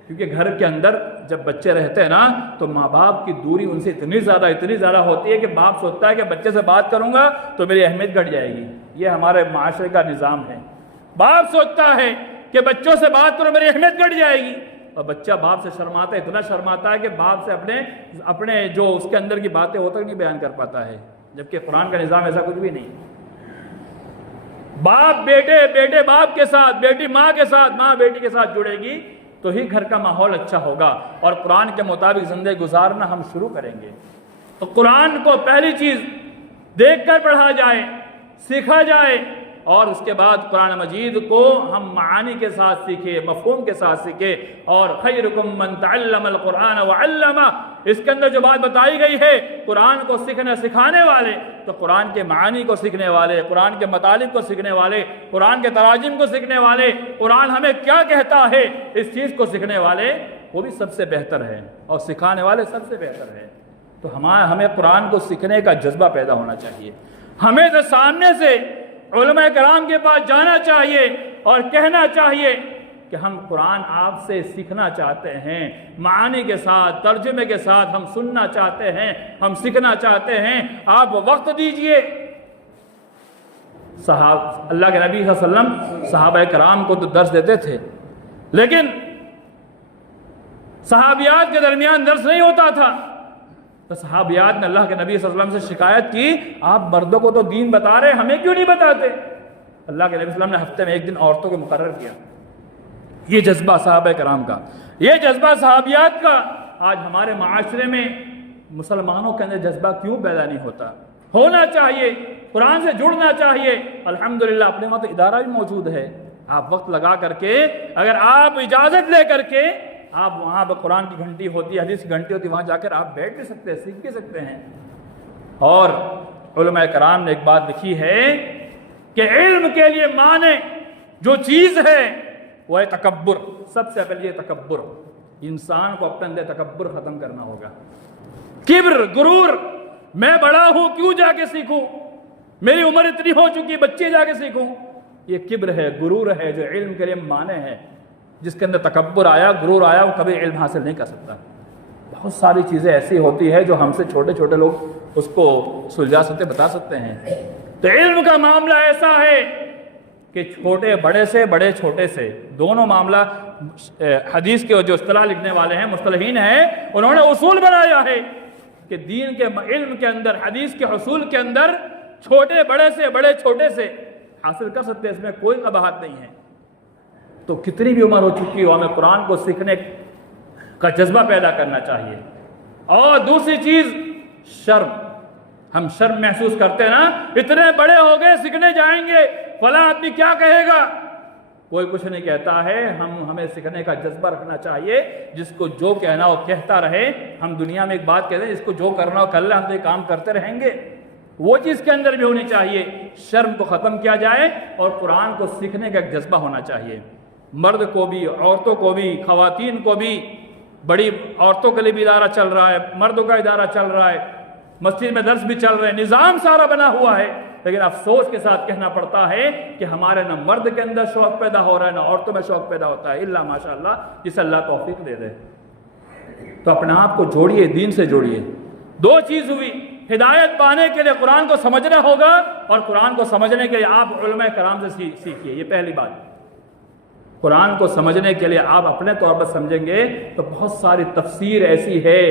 کیونکہ گھر کے اندر جب بچے رہتے ہیں نا تو ماں باپ کی دوری ان سے اتنی زیادہ ہوتی ہے کہ باپ سوچتا ہے کہ بچے سے بات کروں گا تو میری اہمیت گھٹ جائے گی۔ یہ ہمارے معاشرے کا نظام ہے، باپ سوچتا ہے کہ بچوں سے بات کروں میری اہمیت گھٹ جائے گی، اور بچہ باپ سے شرماتا ہے، اتنا شرماتا ہے کہ باپ سے اپنے جو اس کے اندر کی باتیں وہ تک نہیں بیان کر پاتا ہے، جبکہ قرآن کا نظام ایسا کچھ بھی نہیں۔ باپ بیٹے باپ کے ساتھ، بیٹی ماں کے ساتھ، ماں بیٹی کے ساتھ جڑے گی تو ہی گھر کا ماحول اچھا ہوگا اور قرآن کے مطابق زندگی گزارنا ہم شروع کریں گے۔ تو قرآن کو پہلی چیز دیکھ کر پڑھا جائے، سیکھا جائے، اور اس کے بعد قرآن مجید کو ہم معانی کے ساتھ سیکھیں، مفہوم کے ساتھ سیکھیں۔ اور خیرکم من تعلم القرآن وعلمہ، اس کے اندر جو بات بتائی گئی ہے قرآن کو سیکھنے سکھانے والے، تو قرآن کے معانی کو سیکھنے والے، قرآن کے مطالب کو سیکھنے والے، قرآن کے تراجم کو سیکھنے والے، قرآن ہمیں کیا کہتا ہے اس چیز کو سیکھنے والے، وہ بھی سب سے بہتر ہے، اور سکھانے والے سب سے بہتر ہے۔ تو ہمیں قرآن کو سیکھنے کا جذبہ پیدا ہونا چاہیے، ہمیں تو سامنے سے علماء کرام کے پاس جانا چاہیے اور کہنا چاہیے کہ ہم قرآن آپ سے سیکھنا چاہتے ہیں، معانی کے ساتھ، ترجمے کے ساتھ ہم سننا چاہتے ہیں، ہم سیکھنا چاہتے ہیں، آپ وقت دیجئے۔ اللہ کے نبی صلی اللہ علیہ وسلم صحابہ کرام کو تو درس دیتے تھے، لیکن صحابیات کے درمیان درس نہیں ہوتا تھا، تو صحابیات نے اللہ کے نبی صلی اللہ علیہ وسلم سے شکایت کی، آپ مردوں کو تو دین بتا رہے، ہمیں کیوں نہیں بتاتے؟ اللہ کے نبی صلی اللہ علیہ وسلم نے ہفتے میں ایک دن عورتوں کو مقرر کیا۔ یہ جذبہ صحابہ کرام کا، یہ جذبہ صحابیات کا آج ہمارے معاشرے میں مسلمانوں کے اندر جذبہ کیوں پیدا نہیں ہوتا؟ ہونا چاہیے، قرآن سے جڑنا چاہیے۔ الحمدللہ اپنے وہاں تو ادارہ بھی موجود ہے، آپ وقت لگا کر کے، اگر آپ اجازت لے کر کے، آپ وہاں پہ قرآن کی گھنٹی ہوتی ہے، حدیث کی گھنٹی ہوتی ہے، وہاں جا کر آپ بیٹھ بھی سکتے ہیں، سیکھ بھی سکتے ہیں۔ اور علماء کرام نے ایک بات لکھی ہے کہ علم کے لیے مانے جو چیز ہے وہ ہے تکبر۔ سب سے پہلے یہ تکبر، انسان کو اپنے اندر تکبر ختم کرنا ہوگا۔ کبر، غرور، میں بڑا ہوں کیوں جا کے سیکھوں، میری عمر اتنی ہو چکی بچے جا کے سیکھوں، یہ کبر ہے، غرور ہے، جو علم کے لیے مانے ہے۔ جس کے اندر تکبر آیا، غرور آیا، وہ کبھی علم حاصل نہیں کر سکتا۔ بہت ساری چیزیں ایسی ہوتی ہے جو ہم سے چھوٹے چھوٹے لوگ اس کو سلجھا سکتے، بتا سکتے ہیں۔ تو علم کا معاملہ ایسا ہے کہ چھوٹے بڑے سے، بڑے چھوٹے سے، دونوں معاملہ حدیث کے جو اصطلاح لکھنے والے ہیں، مصطلحین ہیں، انہوں نے اصول بنایا ہے کہ دین کے علم کے اندر، حدیث کے حصول کے اندر چھوٹے بڑے سے، بڑے چھوٹے سے حاصل کر سکتے ہیں، اس میں کوئی قباحت نہیں ہے۔ تو کتنی بھی عمر ہو چکی ہو، ہمیں قرآن کو سیکھنے کا جذبہ پیدا کرنا چاہیے۔ اور دوسری چیز شرم، ہم شرم محسوس کرتے ہیں نا، اتنے بڑے ہو گئے سیکھنے جائیں گے، فلاں آدمی کیا کہے گا؟ کوئی کچھ نہیں کہتا ہے، ہمیں سیکھنے کا جذبہ رکھنا چاہیے، جس کو جو کہنا ہو کہتا رہے۔ ہم دنیا میں ایک بات کہتے ہیں، جس کو جو کرنا ہو کر لے، ہم تو یہ کام کرتے رہیں گے، وہ چیز کے اندر بھی ہونی چاہیے۔ شرم کو ختم کیا جائے اور قرآن کو سیکھنے کا ایک جذبہ ہونا چاہیے، مرد کو بھی، عورتوں کو بھی، خواتین کو بھی۔ بڑی عورتوں کے لیے بھی ادارہ چل رہا ہے، مردوں کا ادارہ چل رہا ہے، مسجد میں درس بھی چل رہے ہیں، نظام سارا بنا ہوا ہے، لیکن افسوس کے ساتھ کہنا پڑتا ہے کہ ہمارے نہ مرد کے اندر شوق پیدا ہو رہا ہے، نہ عورتوں میں شوق پیدا ہوتا ہے، الا ماشاءاللہ جسے اللہ توفیق دے دے۔ تو اپنے آپ کو جوڑیے، دین سے جوڑیے۔ دو چیز ہوئی، ہدایت پانے کے لیے قرآن کو سمجھنا ہوگا، اور قرآن کو سمجھنے کے لیے آپ علماء کرام سے سیکھیے۔ یہ پہلی بات۔ قرآن کو سمجھنے کے لیے آپ اپنے طور پر سمجھیں گے تو بہت ساری تفسیر ایسی ہے،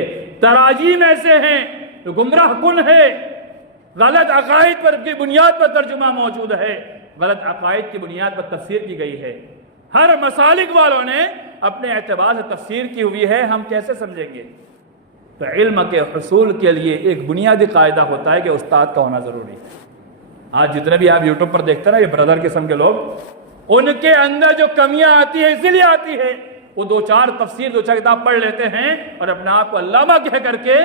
تراجیم ایسے ہیں جو گمراہ کن ہے، غلط عقائد پر کی بنیاد پر ترجمہ موجود ہے، غلط عقائد کی بنیاد پر تفسیر کی گئی ہے۔ ہر مسالک والوں نے اپنے اعتبار سے تفسیر کی ہوئی ہے، ہم کیسے سمجھیں گے؟ تو علم کے حصول کے لیے ایک بنیادی قاعدہ ہوتا ہے کہ استاد کا ہونا ضروری ہے۔ آج جتنے بھی آپ یوٹیوب پر دیکھتے ہیں نا، یہ بردر قسم کے لوگ، ان کے اندر جو کمیاں آتی ہیں اسی لیے آتی ہے، وہ دو چار تفسیر، دو چار کتاب پڑھ لیتے ہیں اور اپنے آپ کو علامہ کہہ کر کے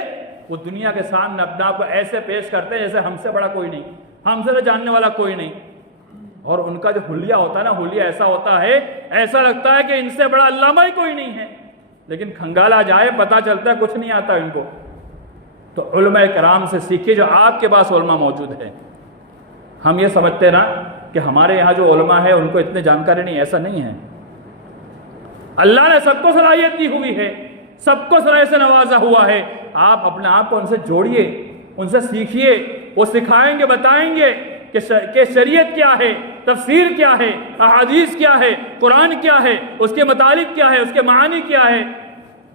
وہ دنیا کے سامنے اپنے آپ کو ایسے پیش کرتے ہیں جیسے ہم سے بڑا کوئی نہیں، ہم سے جاننے والا کوئی نہیں۔ اور ان کا جو حلیہ ہوتا ہے نا، حلیہ ایسا ہوتا ہے، ایسا لگتا ہے کہ ان سے بڑا علامہ ہی کوئی نہیں ہے، لیکن کھنگالا جائے پتہ چلتا ہے کچھ نہیں آتا ان کو۔ تو علماء کرام سے سیکھیے، جو آپ کے پاس علماء موجود ہے۔ ہم یہ سمجھتے نا کہ ہمارے یہاں جو علماء ہے ان کو اتنی جانکاری نہیں، ایسا نہیں ہے۔ اللہ نے سب کو صلاحیت دی ہوئی ہے، سب کو صلاحیت سے نوازا ہوا ہے۔ آپ اپنے آپ کو ان سے جوڑیے، ان سے سیکھیے، وہ سکھائیں گے، بتائیں گے کہ شریعت کیا ہے، تفسیر کیا ہے، احادیث کیا ہے، قرآن کیا ہے، اس کے متعلق کیا ہے، اس کے معانی کیا ہے۔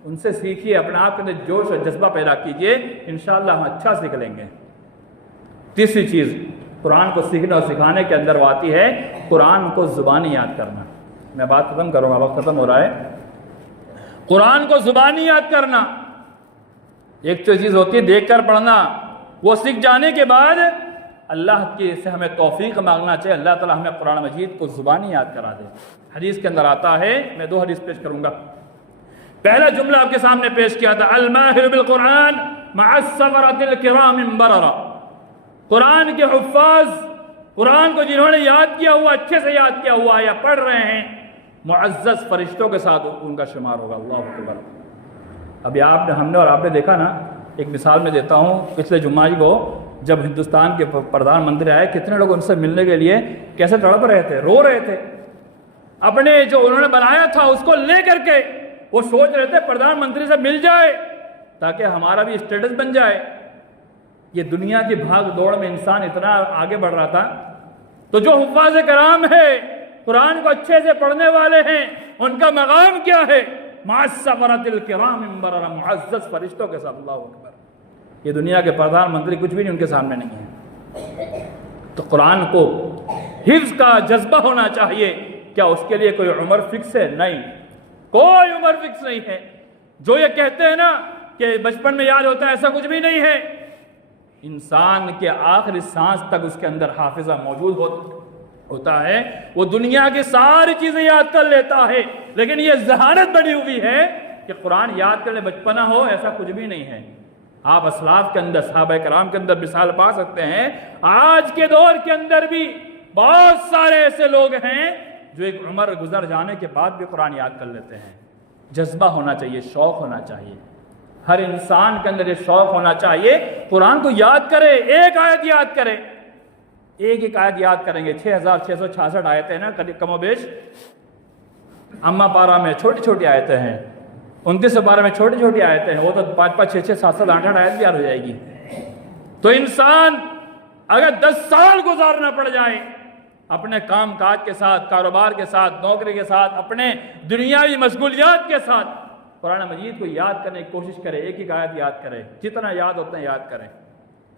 ان سے سیکھیے، اپنے آپ کے اندر جوش اور جذبہ پیدا کیجیے، انشاءاللہ ہم اچھا سیکھ لیں گے۔ تیسری چیز قرآن کو سیکھنے اور سکھانے کے اندر وہ آتی ہے قرآن کو زبانی یاد کرنا۔ میں بات ختم کروں گا، وقت ختم ہو رہا ہے۔ قرآن کو زبانی یاد کرنا، ایک تو چیز ہوتی ہے دیکھ کر پڑھنا، وہ سیکھ جانے کے بعد اللہ کی سے ہمیں توفیق مانگنا چاہیے، اللہ تعالیٰ ہمیں قرآن مجید کو زبانی یاد کرا دے۔ حدیث کے اندر آتا ہے، میں دو حدیث پیش کروں گا۔ پہلا جملہ آپ کے سامنے پیش کیا تھا، الماہر بالقرآن مع السفرۃ الکرام بررہ۔ قرآن کے حفاظ، قرآن کو جنہوں نے یاد کیا ہوا، اچھے سے یاد کیا ہوا یا پڑھ رہے ہیں، معزز فرشتوں کے ساتھ ان کا شمار ہوگا۔ اللہ اکبر۔ ابھی ہم نے اور آپ نے دیکھا نا، ایک مثال میں دیتا ہوں، پچھلے جمعہ کو جب ہندوستان کے پردھان منتری آئے، کتنے لوگ ان سے ملنے کے لیے کیسے تڑپ رہے تھے، رو رہے تھے، اپنے جو انہوں نے بنایا تھا اس کو لے کر کے وہ سوچ رہے تھے پردھان منتری سے مل جائے تاکہ ہمارا بھی اسٹیٹس بن جائے۔ یہ دنیا کی بھاگ دوڑ میں انسان اتنا آگے بڑھ رہا تھا تو جو حفاظ کرام ہے، قرآن کو اچھے سے پڑھنے والے ہیں، ان کا مقام کیا ہے؟ مع السفرۃ الکرام بررا، معزز فرشتوں کے ساتھ۔ اللہ اکبر! یہ دنیا کے پردھان منتری کچھ بھی نہیں ان کے سامنے نہیں ہے۔ تو قرآن کو حفظ کا جذبہ ہونا چاہیے۔ کیا اس کے لیے کوئی عمر فکس ہے؟ نہیں، کوئی عمر فکس نہیں ہے۔ جو یہ کہتے ہیں نا کہ بچپن میں یاد ہوتا ہے، ایسا کچھ بھی نہیں ہے۔ انسان کے آخری سانس تک اس کے اندر حافظہ موجود ہوتا ہے، وہ دنیا کی ساری چیزیں یاد کر لیتا ہے، لیکن یہ ذہانت بڑی ہوئی ہے کہ قرآن یاد کرنے بچپنا ہو، ایسا کچھ بھی نہیں ہے۔ آپ اسلاف کے اندر، صحابہ کرام کے اندر مثال پا سکتے ہیں۔ آج کے دور کے اندر بھی بہت سارے ایسے لوگ ہیں جو ایک عمر گزر جانے کے بعد بھی قرآن یاد کر لیتے ہیں۔ جذبہ ہونا چاہیے، شوق ہونا چاہیے، ہر انسان کے اندر یہ شوق ہونا چاہیے قرآن کو یاد کرے، ایک آیت یاد کرے۔ ایک آیت یاد کریں گے، 6666 آیتیں ہیں نا کم و بیش۔ اما پارہ میں چھوٹی چھوٹی آیتیں ہیں، 29 پارہ میں چھوٹی چھوٹی آیتیں ہیں، وہ تو 5 5 6 6 7 7 8 8 آیت بھی یاد ہو جائے گی۔ تو انسان اگر 10 سال گزارنا پڑ جائے اپنے کام کاج کے ساتھ، کاروبار کے ساتھ، نوکری کے ساتھ، اپنے دنیاوی مشغولیات کے ساتھ، قرآن مجید کو یاد کرنے کی کوشش کرے، ایک آیت یاد کرے، جتنا یاد ہوتا ہے یاد کریں۔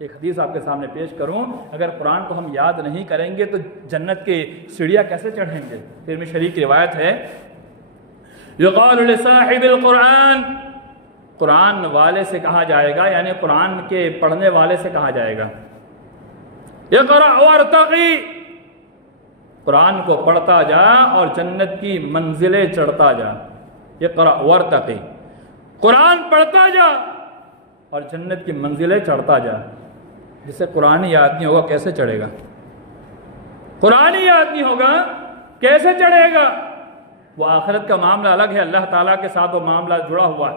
ایک حدیث آپ کے سامنے پیش کروں، اگر قرآن کو ہم یاد نہیں کریں گے تو جنت کی سیڑھیاں کیسے چڑھیں گے؟ پھر میں شریف کی روایت ہے، یقال لصاحب القرآن، قرآن والے سے کہا جائے گا، یعنی قرآن کے پڑھنے والے سے کہا جائے گا، اقرأ وارتقی، قرآن کو پڑھتا جا اور جنت کی منزلیں چڑھتا جا۔ اقرأ وارتقی، قرآن پڑھتا جا اور جنت کی منزلیں چڑھتا جا۔ جسے قرآن یاد نہیں ہوگا کیسے چڑھے گا؟ قرآن یاد نہیں ہوگا کیسے چڑھے گا؟ وہ آخرت کا معاملہ الگ ہے، اللہ تعالیٰ کے ساتھ وہ معاملہ جڑا ہوا ہے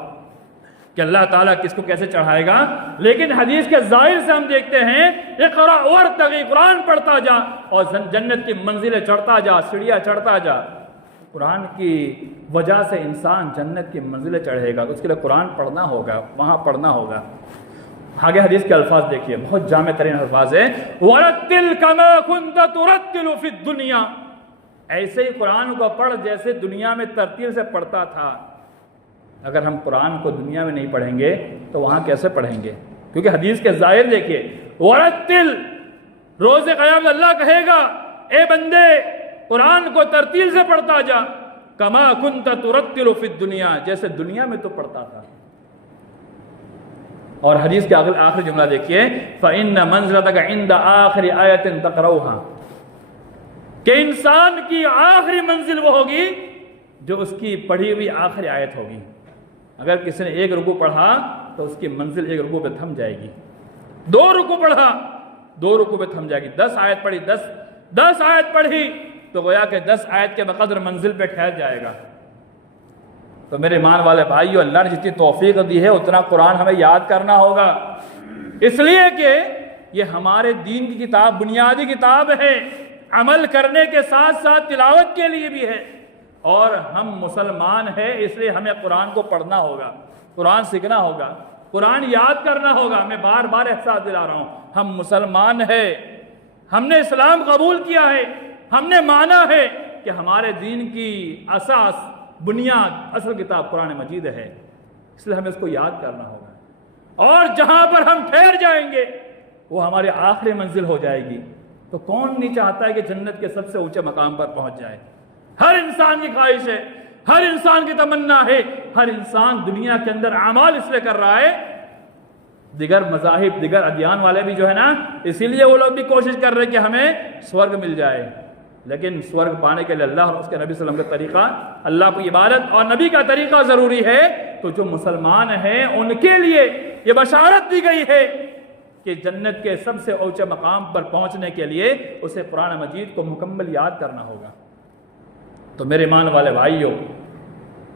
کہ اللہ تعالیٰ کس کو کیسے چڑھائے گا۔ لیکن حدیث کے ظاہر سے ہم دیکھتے ہیں، اقرأ وارتقی، قرآن پڑھتا جا اور جنت کی منزلیں چڑھتا جا، سیڑھیاں چڑھتا جا۔ قرآن کی وجہ سے انسان جنت کی منزلیں چڑھے گا، اس کے لیے قرآن پڑھنا ہوگا، وہاں پڑھنا ہوگا۔ آگے حدیث کے الفاظ دیکھیے، بہت جامع ترین الفاظ ہے، وَرَتِّلْ كَمَا كُنْتَ تُرَتِّلُ فِي الدُّنْيَا، ایسے ہی قرآن کو پڑھ جیسے دنیا میں ترتیل سے پڑھتا تھا۔ اگر ہم قرآن کو دنیا میں نہیں پڑھیں گے تو وہاں کیسے پڑھیں گے؟ کیونکہ حدیث کے ظاہر دیکھیے، وَرَتِّلْ، روز قیامت اللہ کہے گا، اے بندے قرآن کو ترتیل سے پڑھتا جا، کما کنت ترتل فی الدنیا، جیسے دنیا میں تو پڑھتا تھا۔ اور حدیث کے آخری جملہ دیکھیے، فإن منزلتک عند آخر آیۃ تقرؤها، کہ انسان کی آخری منزل وہ ہوگی جو اس کی پڑھی ہوئی آخری آیت ہوگی۔ اگر کسی نے ایک رکوع پڑھا تو اس کی منزل ایک رکوع پہ تھم جائے گی، 2 رکوع پڑھا 2 رکوع پہ تھم جائے گی، 10 آیت پڑھی 10 آیت پڑھی تو گویا کہ 10 آیت کے بقدر منزل پہ ٹھہر جائے گا۔ تو میرے ایمان والے بھائیو، اللہ نے جتنی توفیق دی ہے اتنا قرآن ہمیں یاد کرنا ہوگا، اس لیے کہ یہ ہمارے دین کی کتاب، بنیادی کتاب ہے، عمل کرنے کے ساتھ ساتھ تلاوت کے لیے بھی ہے، اور ہم مسلمان ہیں اس لیے ہمیں قرآن کو پڑھنا ہوگا، قرآن سیکھنا ہوگا، قرآن یاد کرنا ہوگا۔ میں بار بار احساس دلا رہا ہوں، ہم مسلمان ہیں، ہم نے اسلام قبول کیا ہے، ہم نے مانا ہے کہ ہمارے دین کی اساس، بنیاد، اصل کتاب قرآن مجید ہے، اس لیے ہمیں اس کو یاد کرنا ہوگا، اور جہاں پر ہم ٹھہر جائیں گے وہ ہماری آخری منزل ہو جائے گی۔ تو کون نہیں چاہتا ہے کہ جنت کے سب سے اونچے مقام پر پہنچ جائے؟ ہر انسان کی خواہش ہے، ہر انسان کی تمنا ہے، ہر انسان دنیا کے اندر اعمال اس لیے کر رہا ہے، دیگر مذاہب، دیگر ادیان والے بھی جو ہے نا، اسی لیے وہ لوگ بھی کوشش کر رہے کہ ہمیں سورگ مل جائے، لیکن سورگ پانے کے لیے اللہ اور اس کے نبی صلی اللہ علیہ وسلم کا طریقہ، اللہ کی عبادت اور نبی کا طریقہ ضروری ہے۔ تو جو مسلمان ہیں ان کے لیے یہ بشارت دی گئی ہے کہ جنت کے سب سے اونچے مقام پر پہنچنے کے لیے اسے قرآن مجید کو مکمل یاد کرنا ہوگا۔ تو میرے ایمان والے بھائیوں،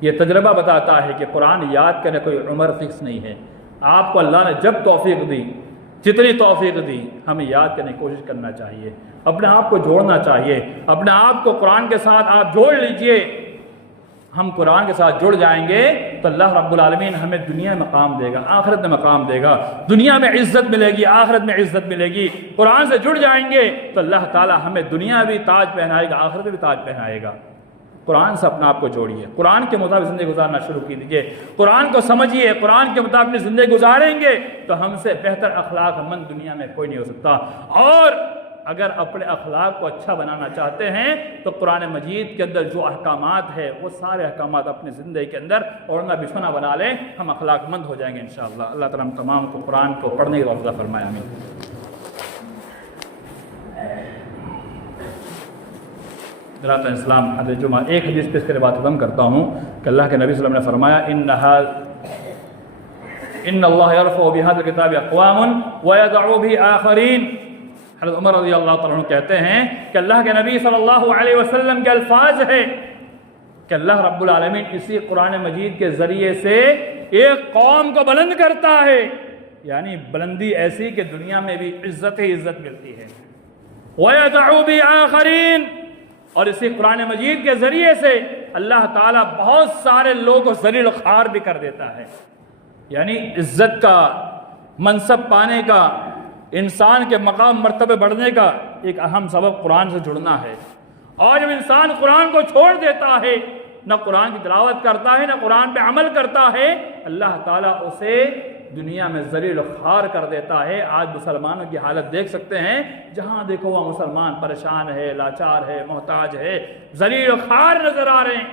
یہ تجربہ بتاتا ہے کہ قرآن یاد کرنے کوئی عمر فکس نہیں ہے۔ آپ کو اللہ نے جب توفیق دی، جتنی توفیق دی، ہمیں یاد کرنے کی کوشش کرنا چاہیے، اپنے آپ کو جوڑنا چاہیے، اپنے آپ کو قرآن کے ساتھ آپ جوڑ لیجئے۔ ہم قرآن کے ساتھ جڑ جائیں گے تو اللہ رب العالمین ہمیں دنیا میں مقام دے گا، آخرت میں مقام دے گا، دنیا میں عزت ملے گی، آخرت میں عزت ملے گی۔ قرآن سے جڑ جائیں گے تو اللہ تعالی ہمیں دنیا بھی تاج پہنائے گا، آخرت میں بھی تاج پہنائے گا۔ قرآن سے اپنا آپ کو جوڑیے، قرآن کے مطابق زندگی گزارنا شروع کیجیے، قرآن کو سمجھیے، قرآن کے مطابق اپنی زندگی گزاریں گے تو ہم سے بہتر اخلاق مند دنیا میں کوئی نہیں ہو سکتا۔ اور اگر اپنے اخلاق کو اچھا بنانا چاہتے ہیں تو قرآن مجید کے اندر جو احکامات ہے وہ سارے احکامات اپنی زندگی کے اندر اوڑھنا بچھونا بنا لیں، ہم اخلاق مند ہو جائیں گے انشاءاللہ۔ اللہ تعالیٰ ہم تمام کو قرآن کو پڑھنے کی توفیق فرمائے، آمین۔ برات اسلام، حدیث جمعہ ایک حدیث پہ اس کے بعد ختم کرتا ہوں کہ اللہ کے نبی صلی اللہ علیہ وسلم نے فرمایا ان اللہ یرفع بہذا الکتاب اقوام ویضع بہ آخرین۔ حضرت عمر رضی اللہ تعالیٰ عنہ کہتے ہیں کہ اللہ کے نبی صلی اللہ علیہ وسلم کے الفاظ ہے کہ اللہ رب العالمین اسی قرآن مجید کے ذریعے سے ایک قوم کو بلند کرتا ہے، یعنی بلندی ایسی کہ دنیا میں بھی عزت ہی عزت ملتی ہے۔ وَيَدْعُ بِآخَرِينَ، اور اسی قرآن مجید کے ذریعے سے اللہ تعالیٰ بہت سارے لوگوں کو ذلیل و خوار بھی کر دیتا ہے۔ یعنی عزت کا، منصب پانے کا، انسان کے مقام مرتبے بڑھنے کا ایک اہم سبب قرآن سے جڑنا ہے۔ اور جب انسان قرآن کو چھوڑ دیتا ہے، نہ قرآن کی تلاوت کرتا ہے، نہ قرآن پہ عمل کرتا ہے، اللہ تعالیٰ اسے دنیا میں ذلیل و خوار کر دیتا ہے۔ آج مسلمانوں کی حالت دیکھ سکتے ہیں، جہاں دیکھو وہ مسلمان پریشان ہے، لاچار ہے، محتاج ہے، ذلیل و خوار نظر آ رہے ہیں۔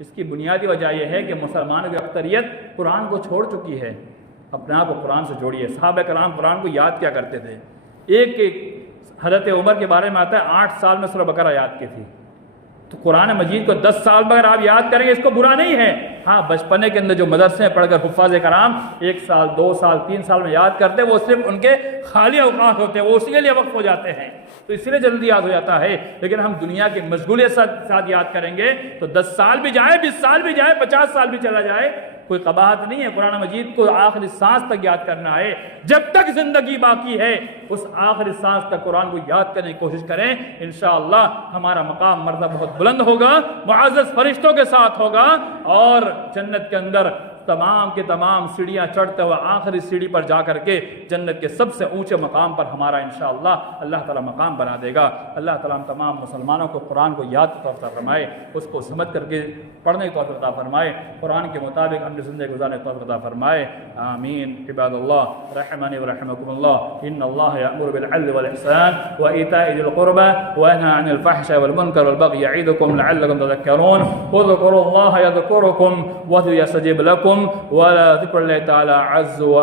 اس کی بنیادی وجہ یہ ہے کہ مسلمانوں کی اکثریت قرآن کو چھوڑ چکی ہے۔ اپنے آپ کو قرآن سے جوڑیے۔ صحابہ کرام قرآن کو یاد کیا کرتے تھے؟ ایک حضرت عمر کے بارے میں آتا ہے 8 سال میں سورہ بقرہ یاد کی تھی، تو قرآن مجید کو 10 سال میں اگر آپ یاد کریں گے اس کو برا نہیں ہے۔ ہاں، بچپنے کے اندر جو مدرسے میں پڑھ کر حفاظ کرام 1 سال 2 سال 3 سال میں یاد کرتے وہ صرف ان کے خالی اوقات ہوتے ہیں، وہ اسی کے لیے وقف ہو جاتے ہیں، تو اس لیے جلدی یاد ہو جاتا ہے۔ لیکن ہم دنیا کی مشغولیت ساتھ یاد کریں گے تو 10 سال بھی جائے، 20 سال بھی جائے، 50 سال بھی چلا جائے، کوئی قباحت نہیں ہے۔ قرآن مجید کو آخری سانس تک یاد کرنا ہے، جب تک زندگی باقی ہے اس آخری سانس تک قرآن کو یاد کرنے کی کوشش کریں۔ انشاءاللہ ہمارا مقام مرتبہ بہت بلند ہوگا، معزز فرشتوں کے ساتھ ہوگا، اور جنت کے اندر تمام کے تمام سیڑھیاں چڑھتے ہوئے آخری سیڑھی پر جا کر کے جنت کے سب سے اونچے مقام پر ہمارا انشاءاللہ اللہ تعالیٰ مقام بنا دے گا۔ اللہ تعالیٰ ہم تمام مسلمانوں کو قرآن کو یاد عطا فرمائے، اس کو سمجھ کر کے پڑھنے کی توفیق عطا فرمائے، قرآن کے مطابق اپنی زندگی گزارنے کی توفیق عطا فرمائے، آمین۔ عباد اللہ رحمنی ورحمکم اللہ، ان اللہ یأمر بالعدل والإحسان وإیتاء ذی القربى وینہی عن الفحشاء والمنکر والبغی یعظکم لعلکم تذکرون، واذکروا اللہ یذکرکم وادعوه یستجب لکم، ولا ذکر اللہ تعالی عز و